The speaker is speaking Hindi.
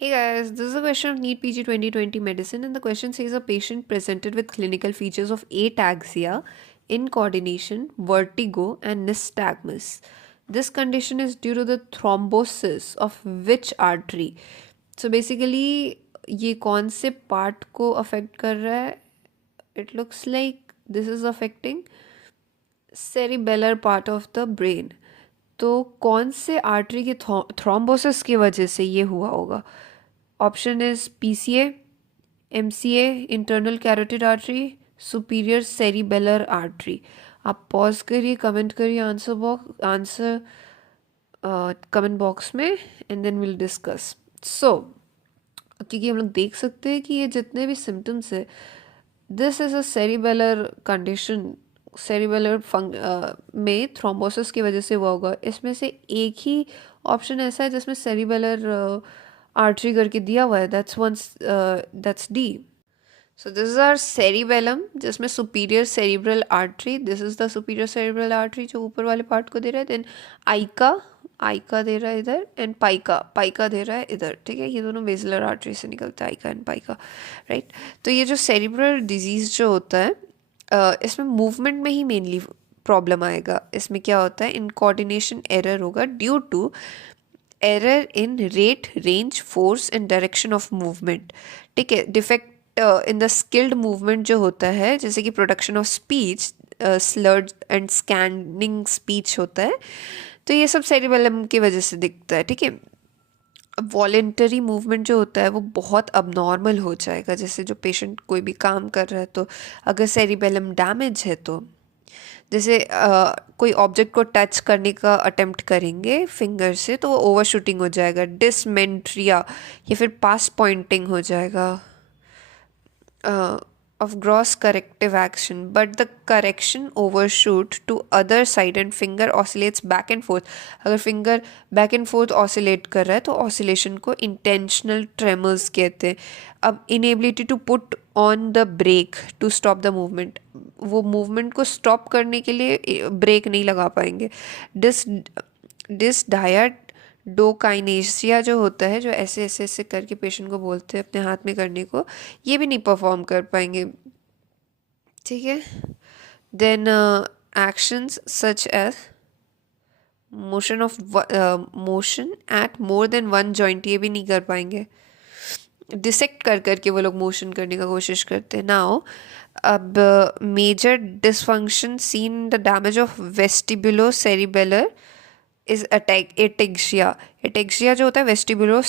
Hey guys, this is a question of NEET PG 2020 medicine, and the question says a patient presented with clinical features of ataxia, incoordination, vertigo, and nystagmus. This condition is due to the thrombosis of which artery? So basically, ये कौन से part को affect कर रहा है? It looks like this is affecting cerebellar part of the brain. तो कौन से आर्टरी के थ्रोम्बोसिस की वजह से ये हुआ होगा? Option is PCA, MCA, internal carotid artery, superior cerebellar artery. आप पॉज करिए, कमेंट करिए आंसर कमेंट बॉक्स में, एंड देन विल डिस्कस. सो क्योंकि हम लोग देख सकते हैं कि ये जितने भी सिम्टम्स है, this is a cerebellar condition. Cerebellar में थ्रोम्बोसिस की वजह से हुआ होगा. इसमें से एक ही ऑप्शन ऐसा है जिसमें सेरिबेलर आर्टरी करके दिया हुआ है. That's D. So this is our cerebellum, जिसमें superior cerebral artery, this is the superior cerebral artery जो ऊपर वाले पार्ट को दे रहा है. देन आइका, आइका दे रहा है इधर, एंड पाइका, पाइका दे रहा है इधर. ठीक है, ये दोनों बेसिलर आर्टरी से निकलता है, आइका एंड पाइका. राइट. तो ये जो सेरिब्रल डिजीज जो होता है, इसमें मूवमेंट में ही मेनली प्रॉब्लम आएगा. इसमें क्या होता है, इन कोऑर्डिनेशन एरर होगा due to error in rate, range, force and direction of movement. ठीक है. Defect in the skilled movement जो होता है, जैसे कि production of speech, slurred and scanning speech होता है, तो ये सब सेरिबेलम की वजह से दिखता है. ठीक है. वॉलेंटरी मूवमेंट जो होता है वो बहुत अबनॉर्मल हो जाएगा. जैसे जो पेशेंट कोई भी काम कर रहा है, तो अगर सेरिबेलम डैमेज है, तो जैसे कोई ऑब्जेक्ट को टच करने का अटेम्प्ट करेंगे फिंगर से, तो वो ओवर शूटिंग हो जाएगा, डिसमेंट्रिया, या फिर पास पॉइंटिंग हो जाएगा of gross corrective action, but the correction overshoot to other side and finger oscillates back and forth. अगर finger back and forth oscillate कर रहा है, तो oscillation को intentional tremors कहते हैं. अब inability to put on the brake to stop the movement, वो movement को stop करने के लिए ब्रेक नहीं लगा पाएंगे. डिसडायट डोकाइनेशिया जो होता है, जो ऐसे ऐसे ऐसे करके पेशेंट को बोलते हैं अपने हाथ में करने को, ये भी नहीं परफॉर्म कर पाएंगे. ठीक है. Then actions such as motion at more than one joint, ये भी नहीं कर पाएंगे. डिसेक्ट कर करके वो लोग मोशन करने का कोशिश करते हैं. नाउ अब major dysfunction seen the damage of vestibulo cerebellar is ataxia. Ataxia जो होता है वेस्टिबुलो